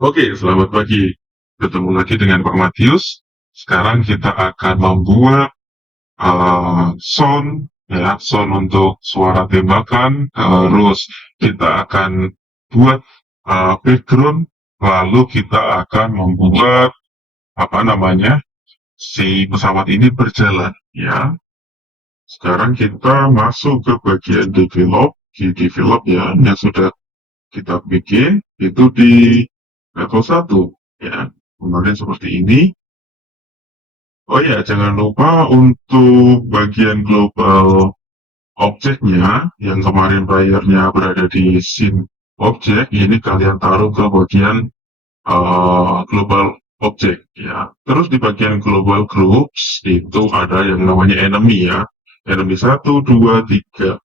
Oke, selamat pagi. Ketemu lagi dengan Pak Matius. Sekarang kita akan membuat sound, ya, sound untuk suara tembakan. Terus kita akan buat background, lalu kita akan membuat apa namanya si pesawat ini berjalan. Ya, sekarang kita masuk ke bagian develop, di develop ya, yang sudah kita bikin itu di level 1 ya. Kemarin seperti ini. Oh ya, jangan lupa untuk bagian global objeknya yang kemarin layarnya berada di scene object, ini kalian taruh ke bagian global object ya. Terus di bagian global groups itu ada yang namanya enemy ya. Enemy 1, 2, 3.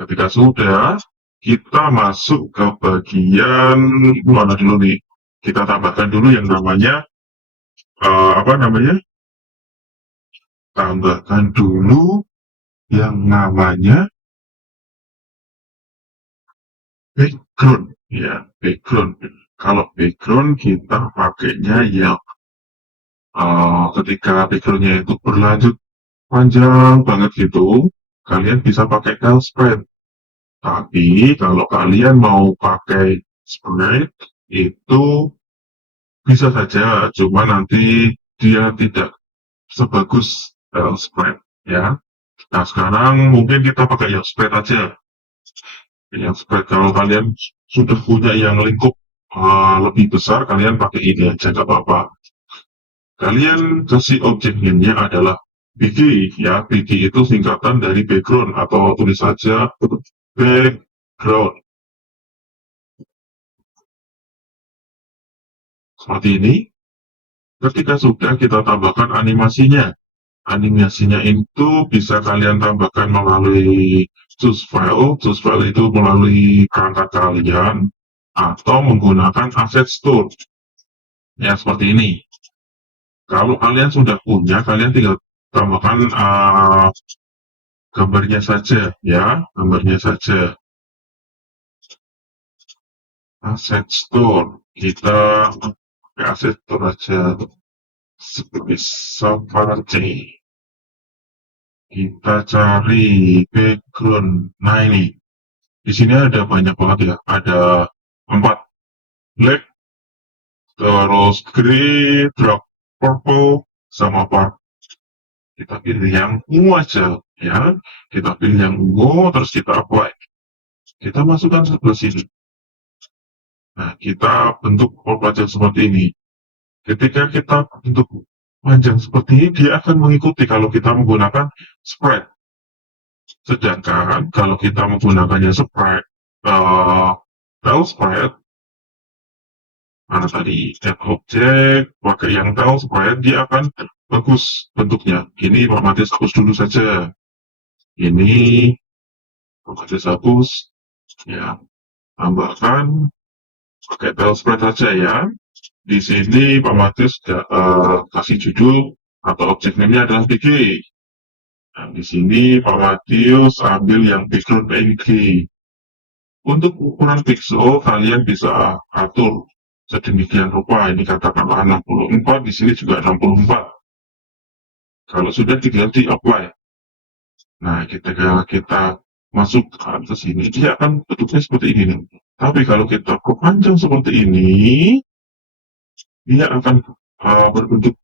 Ketika sudah, kita masuk ke bagian mana dulu nih? Kita tambahkan dulu yang namanya apa namanya? Tambahkan dulu yang namanya background, ya, background. Kalau background kita pakainya yang ketika backgroundnya itu berlanjut panjang banget gitu, kalian bisa pakai tile spread. Tapi kalau kalian mau pakai spread itu bisa saja, cuma nanti dia tidak sebagus spread ya. Nah sekarang mungkin kita pakai yang spread aja. Yang spread kalau kalian sudah punya yang lingkup lebih besar, kalian pakai ini aja nggak apa-apa. Kalian kasih objek name-nya adalah BG ya. BG itu singkatan dari background atau tulis saja background seperti ini. Ketika sudah kita tambahkan animasinya. Animasinya itu bisa kalian tambahkan melalui choose file. Choose file itu melalui perangkat kalian atau menggunakan asset store. Ya, seperti ini. Kalau kalian sudah punya, kalian tinggal tambahkan gambarnya saja, ya, gambarnya saja. Asset store. Kita pakai asset store aja. Seperti kita cari background. Nah ini, di sini ada banyak banget ya. Ada 4, black, terus grey, dark purple, sama apa. Kita pilih yang ungu aja, ya. Kita pilih yang ungu, terus kita apply. Kita masukkan sebelah sini. Nah, kita bentuk pajak seperti ini. Ketika kita bentuk panjang seperti ini, dia akan mengikuti kalau kita menggunakan spread. Sedangkan kalau kita menggunakannya spread, tile spread, mana tadi add object, pakai yang tile spread, dia akan bagus bentuknya. Ini otomatis hapus dulu saja. Ini otomatis hapus, ya. Tambahkan pakai tile spread saja ya. Di sini Pak Matius kasih judul atau objek name-nya adalah BG. Nah, di sini Pak Matius ambil yang background PNG. Untuk ukuran pixel kalian bisa atur sedemikian rupa. Ini katakanlah 64, di sini juga 64. Kalau sudah tinggal di apply. Nah, ketika kita masuk ke sini, dia akan bentuknya seperti ini nih. Tapi kalau kita perpanjang seperti ini, dia akan berbentuk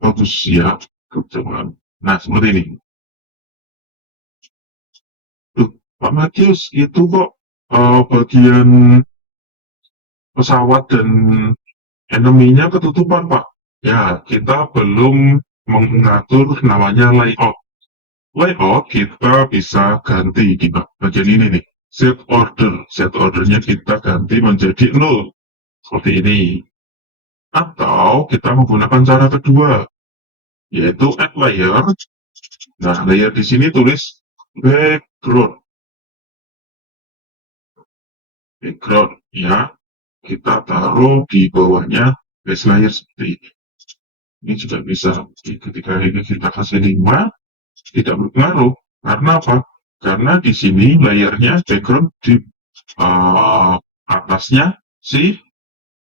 bagus ya. Nah, seperti ini. Tuh, Pak Matius, itu kok bagian pesawat dan enemy-nya ketutupan, Pak. Ya, kita belum mengatur namanya layout. Layout kita bisa ganti di bagian ini nih. Set order. Set ordernya kita ganti menjadi 0. Seperti ini. Atau kita menggunakan cara kedua, yaitu add layer. Nah, layer di sini tulis background. Background, ya. Kita taruh di bawahnya base layer seperti ini. Ini juga bisa. Ketika ini kita kasih 5, tidak berpengaruh. Karena apa? Karena di sini layernya background di atasnya si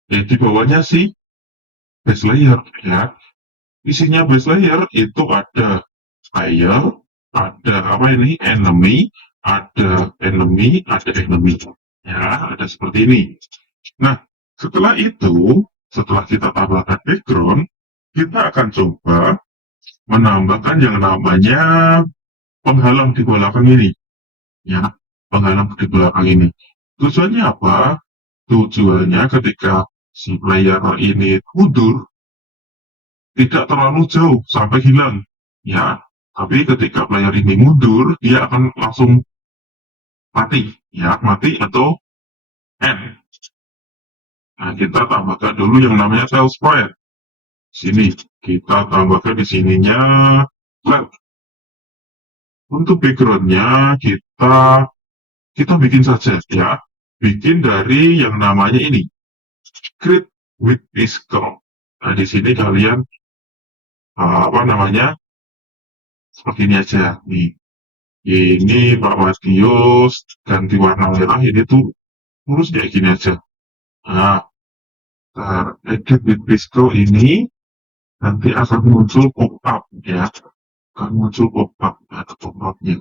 di bawahnya si base layer ya. Isinya base layer itu ada player, ada apa ini enemy ya, ada seperti ini. Nah, setelah itu, setelah kita tambahkan background, kita akan coba menambahkan yang namanya penghalang di belakang ini ya, penghalang di belakang ini. Tujuannya apa? Tujuannya ketika si player ini mundur tidak terlalu jauh sampai hilang ya, tapi ketika player ini mundur dia akan langsung mati ya, mati atau end. Nah, kita tambahkan dulu yang namanya tile sprite. Sini kita tambahkan di sininya flat. Untuk backgroundnya kita bikin saja ya, bikin dari yang namanya ini create with Discord. Nah, di sini kalian apa namanya, seperti ini aja nih. Ini Pak Matius ganti warna merah, ini tuh lurus kayak gini aja. Nah, edit with Disco ini nanti akan muncul pop-up ya, akan muncul pop-up atau pop-upnya.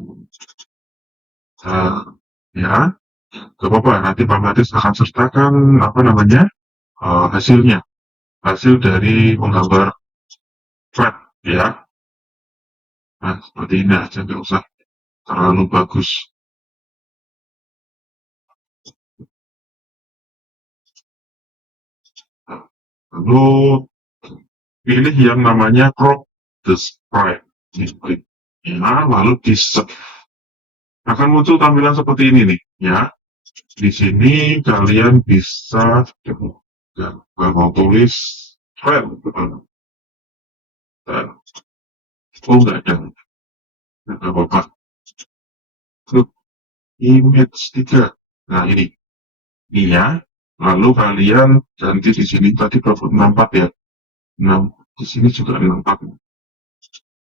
Nah, ya, gak apa-apa, nanti Pak Matius akan sertakan apa namanya, hasilnya, hasil dari menggambar flat ya. Nah, seperti ini aja, nggak usah terlalu bagus. Lalu pilih yang namanya crop the sprite, diklik ya, lalu di set. Akan muncul tampilan seperti ini nih ya. Di sini kalian bisa mau tulis file, oh nggak ada, nggak apa-apa. Klik image 3. Nah ini ya. Lalu kalian ganti di sini tadi berapa, 64 ya, 6, di sini juga 64.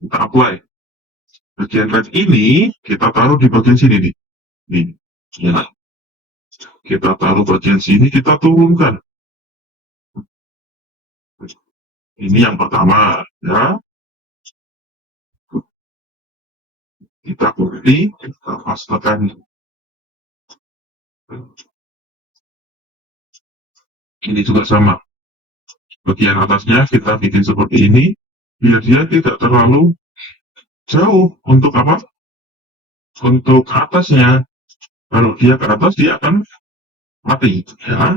Kita apply. Bagian red ini kita taruh di bagian sini nih. Nih, ya. Kita taruh bagian sini, kita turunkan. Ini yang pertama, ya. Kita copy, kita pastekan. Ini juga sama. Bagian atasnya kita bikin seperti ini, biar dia tidak terlalu jauh untuk apa? Untuk atasnya. Kalau dia ke atas, dia akan mati, ya.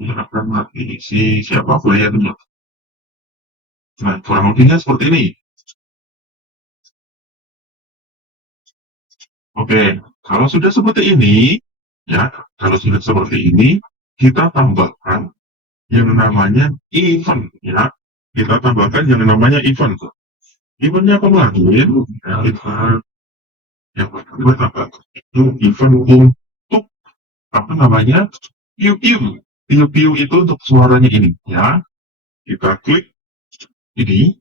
Dia akan mati si siapa playernya. Nah, kurang lebihnya seperti ini. Oke, kalau sudah seperti ini, ya, kalau sudah seperti ini, kita tambahkan yang namanya event, ya. Kita tambahkan yang namanya event. Eventnya kemarin, ya, kita yang pertama tambahkan itu event untuk apa namanya, piu piu. Piu piu itu untuk suaranya ini, ya. Kita klik ini,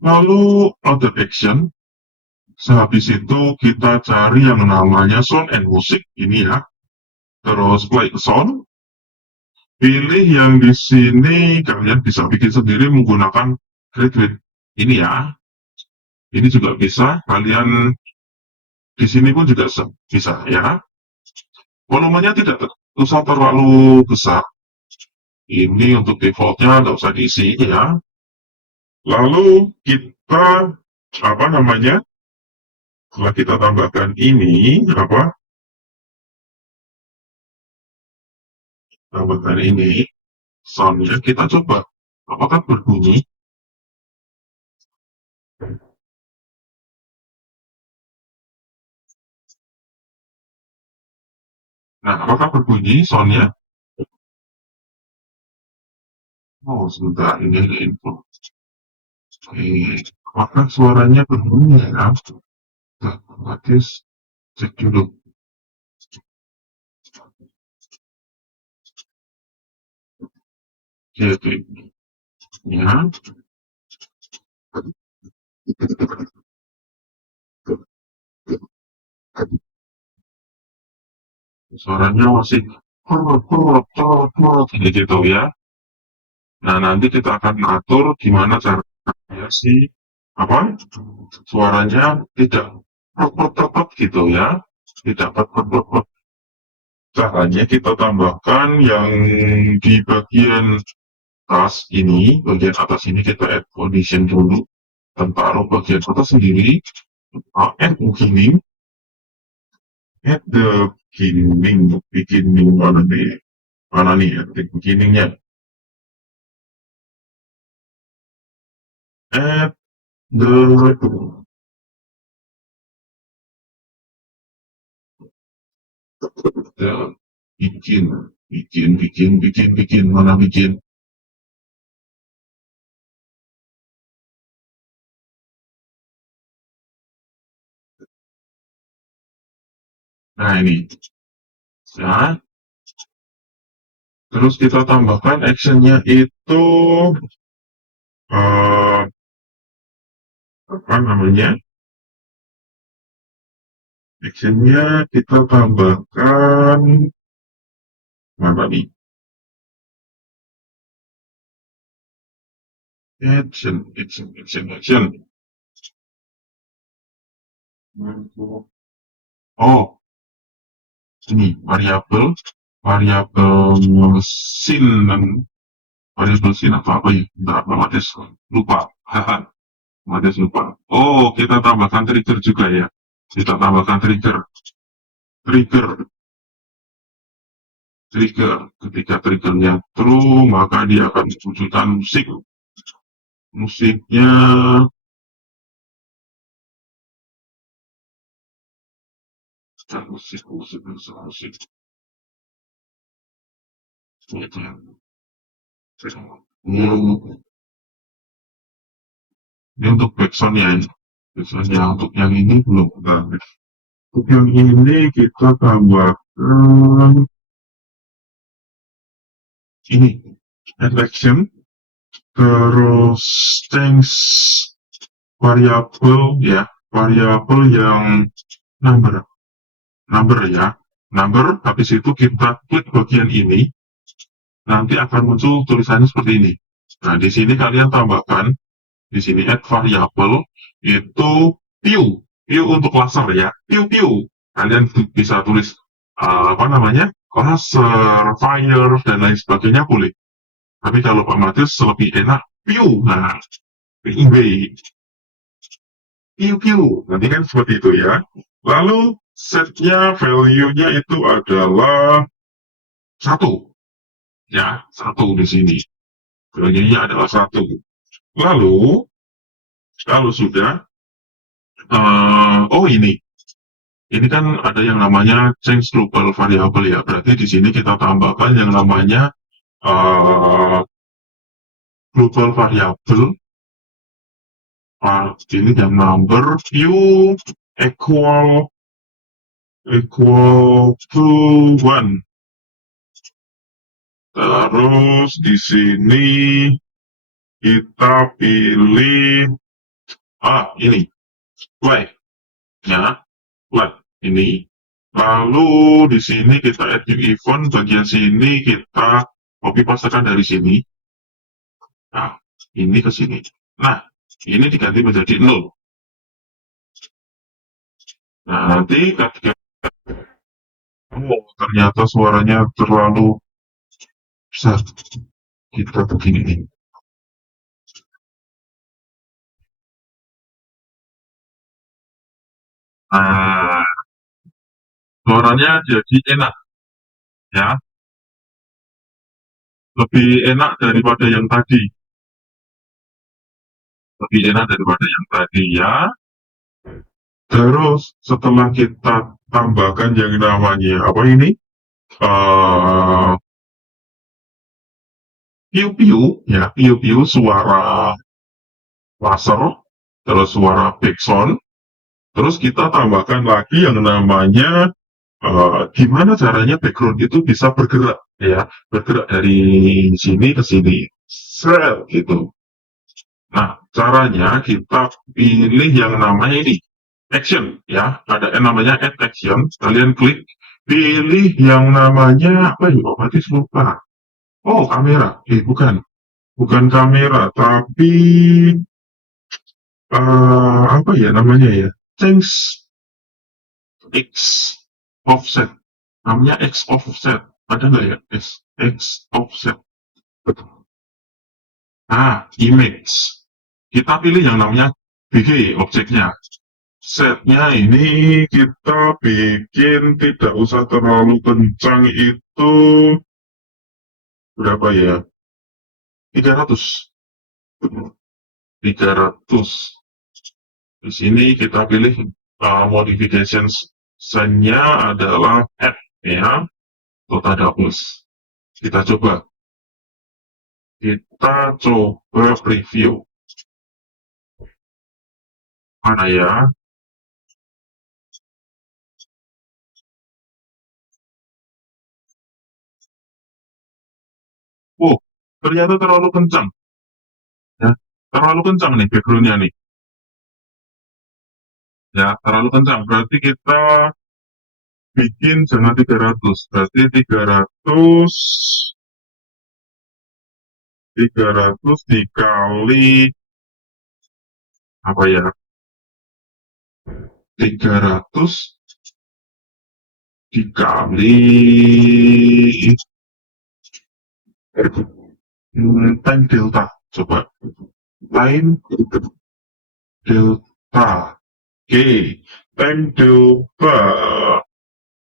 lalu other action. Sehabis itu kita cari yang namanya sound and music ini ya. Terus play sound. Pilih yang di sini, kalian bisa bikin sendiri menggunakan grid ini ya. Ini juga bisa, kalian di sini pun juga bisa ya. Volumenya tidak usah terlalu besar. Ini untuk defaultnya nggak usah diisi ya. Lalu kita apa namanya? Setelah kita tambahkan ini apa? Tambahkan ini soundnya, kita coba apakah berbunyi. Nah, apakah berbunyi soundnya? Oh, sebentar, ini ada info. Oke, apakah suaranya berbunyi ya? Nah, otomatis cek dulu. Oke, ya. suaranya masih ini gitu ya. Nah, nanti kita akan atur gimana caranya si apa suaranya tidak gitu ya, tidak caranya kita tambahkan yang di bagian atas ini, bagian atas ini kita add condition dulu, dan taruh bagian atas sendiri, add beginning, at the beginning mana nih at the beginningnya, at the the bikin mana bikin. Nah ini ya, terus kita tambahkan actionnya itu eh, apa namanya, actionnya kita tambahkan mana nih, action. Oh, ini variabel sin variabel sin atau apa ya? Bentar, Mades lupa. Haha, Mades lupa. Oh, kita tambahkan trigger juga ya. Kita tambahkan trigger. Ketika triggernya true, maka dia akan munculkan musiknya. Musik itu ya. Hmm, ini untuk backsoundnya ya. Backsoundnya untuk yang ini belum kita. Untuk yang ini kita tambahkan ini action, terus change variabel ya, variabel yang number ya, number. Habis itu kita klik bagian ini, nanti akan muncul tulisannya seperti ini. Nah, di sini kalian tambahkan, di sini add variabel itu piu untuk laser ya, piu. Kalian bisa tulis apa namanya, laser, fire, dan lain sebagainya boleh. Tapi kalau Pak Matius lebih enak piu. Nah, PIB, piu. Nanti kan seperti itu ya. Lalu setnya, value-nya itu adalah satu. Ya, satu di sini. Value-nya adalah satu. Lalu, kalau sudah, oh ini kan ada yang namanya change global variable ya. Berarti di sini kita tambahkan yang namanya uh, global variable. Ini yang number view equal to one. Terus di sini kita pilih ini play ya, play ini. Lalu di sini kita add new event, bagian sini kita copy pastekan dari sini. Nah, ini ke sini. Nah, ini diganti menjadi 0. Nah, nanti ketika ternyata suaranya terlalu besar, kita begini nih. Nah, suaranya jadi enak ya, lebih enak daripada yang tadi, ya. Terus setelah kita tambahkan yang namanya apa ini, uh, piu ya, piu suara laser, terus suara backsound, terus kita tambahkan lagi yang namanya gimana caranya background itu bisa bergerak ya, bergerak dari sini ke sini, seret gitu. Nah, caranya kita pilih yang namanya ini action ya, ada yang namanya add action, kalian klik pilih yang namanya apa ya, berarti lupa. Oh, kamera. Bukan. Bukan kamera, tapi apa ya namanya ya? Change X offset. Namanya X offset. Ada nggak ya? X offset. Nah, image. Kita pilih yang namanya BG, objeknya. Setnya ini kita bikin tidak usah terlalu kencang, itu berapa ya? 300. 300. Di sini kita pilih modifications sign-nya adalah add ya, total doubles. Kita coba preview. Mana ya? Oh, ternyata terlalu kencang ya. Terlalu kencang nih backgroundnya nih. Ya, terlalu kencang. Berarti kita bikin jangan 300. Berarti 300 dikali apa ya? 300 dikali time delta. Coba time delta. Oke, time delta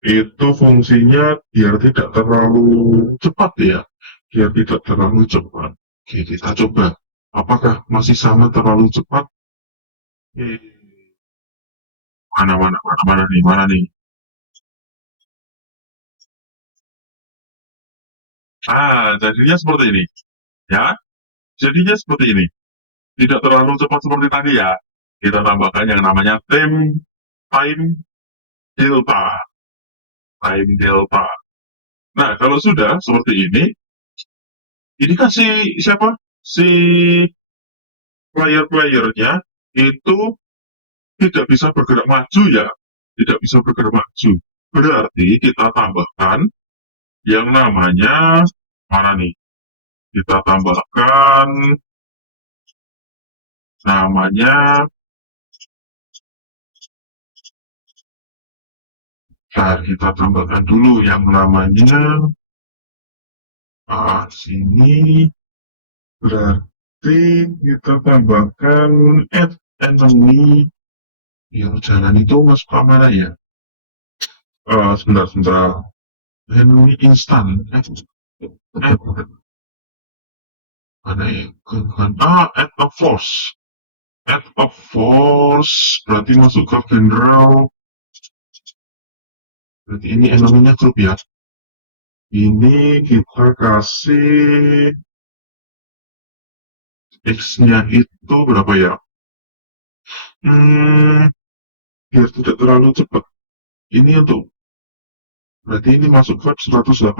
itu fungsinya biar tidak terlalu cepat ya. Biar tidak terlalu cepat. Oke, kita coba. Apakah masih sama terlalu cepat? Oke. Mana nih? Jadinya seperti ini. Ya, jadinya seperti ini. Tidak terlalu cepat seperti tadi ya. Kita tambahkan yang namanya time delta. Time delta. Nah, kalau sudah seperti ini kan siapa? Si player-playernya itu tidak bisa bergerak maju ya. Tidak bisa bergerak maju. Berarti kita tambahkan yang namanya, mana nih? Kita tambahkan namanya, kita tambahkan dulu yang namanya sini. Berarti kita tambahkan add enemy. Yang jalan itu masuk ke mana ya? Sebentar. Enemy instan. Mana ya? Add a force. Add a force. Berarti masuk ke general. Berarti ini enemy-nya grup ya. Ini kita kasih X-nya itu berapa ya? Biar tidak terlalu cepat. Ini untuk berarti ini masuk ke 180,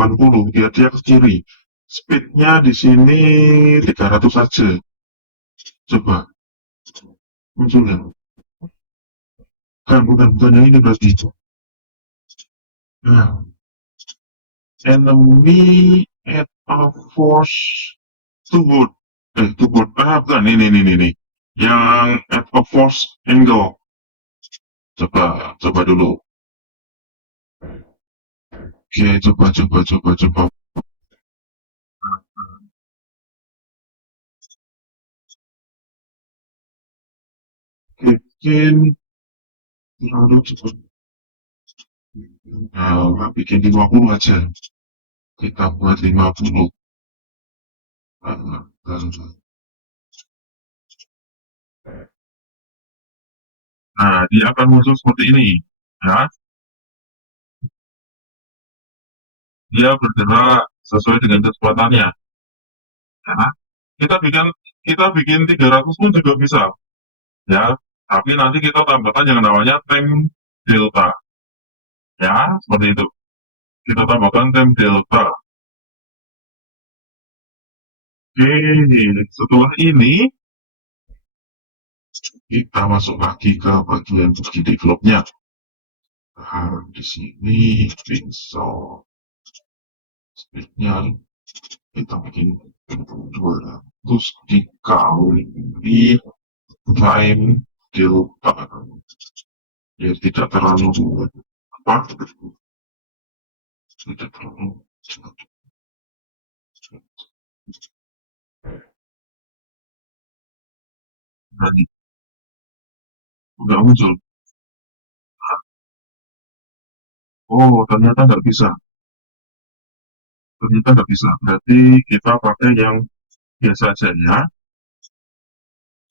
dia ke kiri. Speednya di sini 300 saja. Coba muncul ya? Bukan yang ini berarti. Nah, enemy at a force toward bukan ini yang at a force angle. Coba dulu. Oke, coba. Bikin terlalu cepat. Nah, bikin 50 aja. Kita buat 50. Nah, dia akan muncul seperti ini. Ya, dia bergerak sesuai dengan kecepatannya. Ya, kita bikin 300 pun juga bisa. Ya, tapi nanti kita tambahkan yang namanya time delta. Ya, seperti itu. Kita tambahkan time delta. Oke, setelah ini kita masuk lagi ke bagian bukti developnya. Nah, di sini pixel speednya kita bikin 200 dikali time delta, ya tidak terlalu apa, tidak terlalu cepat. Tadi udah muncul. Oh, ternyata nggak bisa, berarti kita pakai yang biasa aja ya,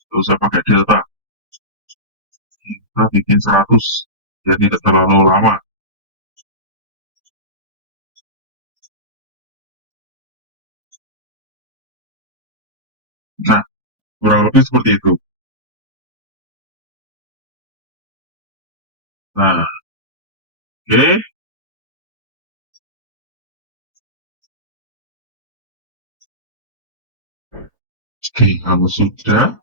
nggak usah pakai delta. Kita bikin 100, jadi tidak terlalu lama. Nah, kurang lebih seperti itu. Nah, oke. Oke, kalau sudah,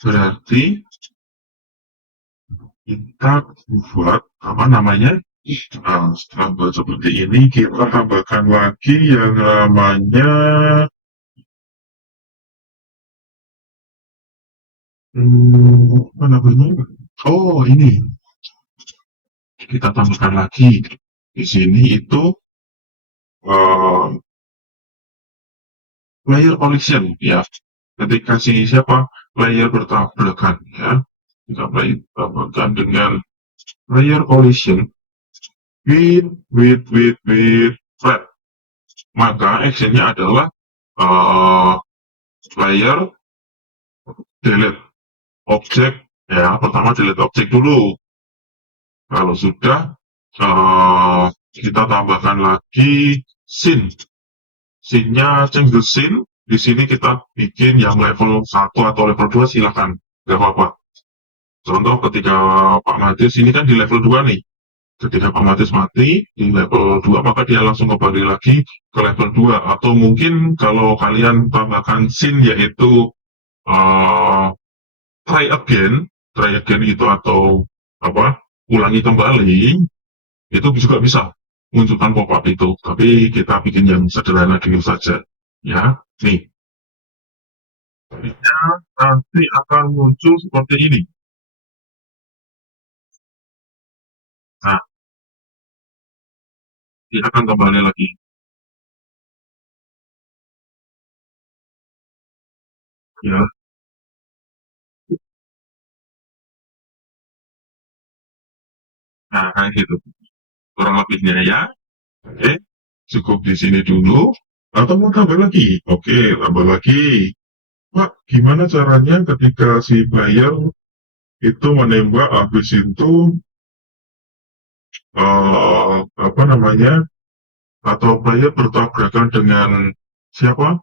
berarti kita buat apa namanya? Setelah buat seperti ini, kita tambahkan lagi yang namanya apa namanya? Oh, ini kita tambahkan lagi di sini itu eh, player collection ya. Ketika si siapa player bertabrakan ya, kita player bertabrakan dengan player collision with flat, maka actionnya adalah uh, player delete objek ya. Pertama delete objek dulu. Kalau sudah kita tambahkan lagi scene. Scene-nya change the scene. Di sini kita bikin yang level 1 atau level 2 silakan, nggak apa-apa. Contoh ketika Pak Matis ini kan di level 2 nih. Ketika Pak Matis mati di level 2, maka dia langsung kembali lagi ke level 2. Atau mungkin kalau kalian tambahkan scene yaitu uh, try again, itu atau apa, ulangi kembali, itu juga bisa munculkan pop-up itu. Tapi kita bikin yang sederhana dulu saja. Ya, nih, nanti akan muncul seperti ini. Nah, dia akan kembali lagi. Ya, nah kayak gitu. Kurang lebihnya ya. Oke, cukup di sini dulu. Atau mau tambah lagi? Oke, tambah lagi. Pak, gimana caranya ketika si player itu menembak habis itu apa namanya, atau player bertabrakan dengan siapa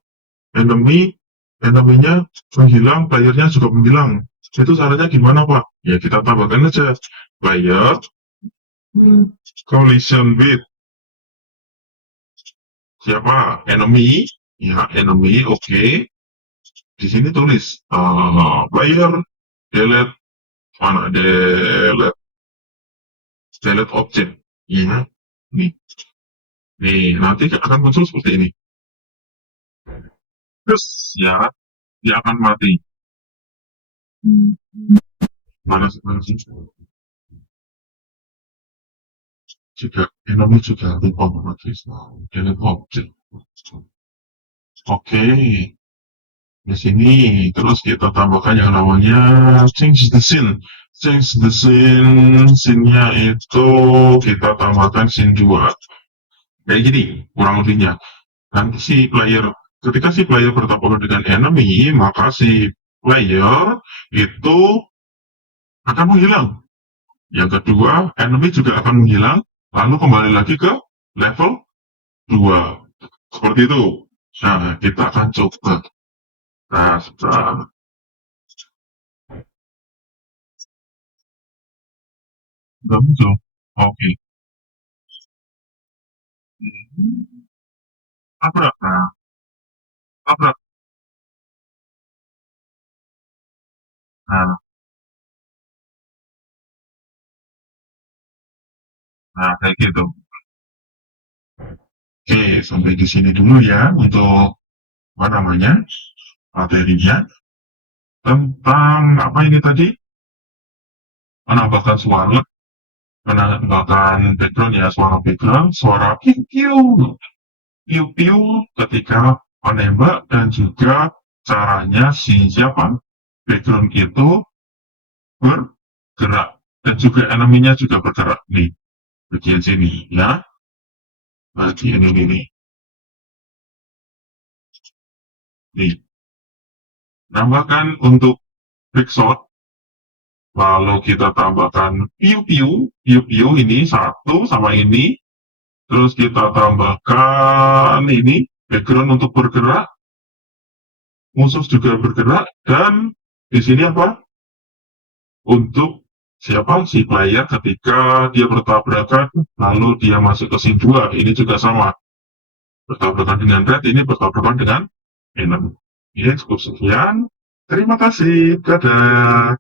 enemy, eneminya menghilang, playernya juga menghilang, itu caranya gimana Pak? Ya kita tambahkan aja player collision with siapa enemy, ya enemy, oke. Di sini tulis player delete mana delete object, ya nih, nanti akan muncul seperti ini. Terus ya dia akan mati. Mana sih juga enemy juga lupa memakai delete object. Oke, di sini terus kita tambahkan yang namanya change the scene. Change the scene, scene-nya itu kita tambahkan scene 2. Kayak gini, kurang lebihnya. Nanti si player, ketika si player bertabrakan dengan enemy, maka si player itu akan menghilang. Yang kedua, enemy juga akan menghilang, lalu kembali lagi ke level 2. Seperti itu. Nah, kita akan coba. Nah, sudah. Sudah muncul. Oke. Tabrak. Nah, tabrak. Nah, Nah, kayak gitu. Oke, sampai di sini dulu ya untuk apa namanya materinya tentang apa ini tadi menambahkan suara, menambahkan background ya, suara background, suara piu piu, piu piu ketika menembak dan juga caranya si siapa background itu bergerak dan juga eneminya juga bergerak di bagian sini ya, bagian ini nih. Tambahkan untuk backshot, lalu kita tambahkan piu piu, piu piu ini satu sama ini, terus kita tambahkan ini background untuk bergerak, musuh juga bergerak, dan di sini apa? Untuk siapa si player ketika dia bertabrakan lalu dia masuk ke scene 2 ini juga sama, bertabrakan dengan red, ini bertabrakan dengan enemy. Ya, cukup sekian. Terima kasih. Dadah.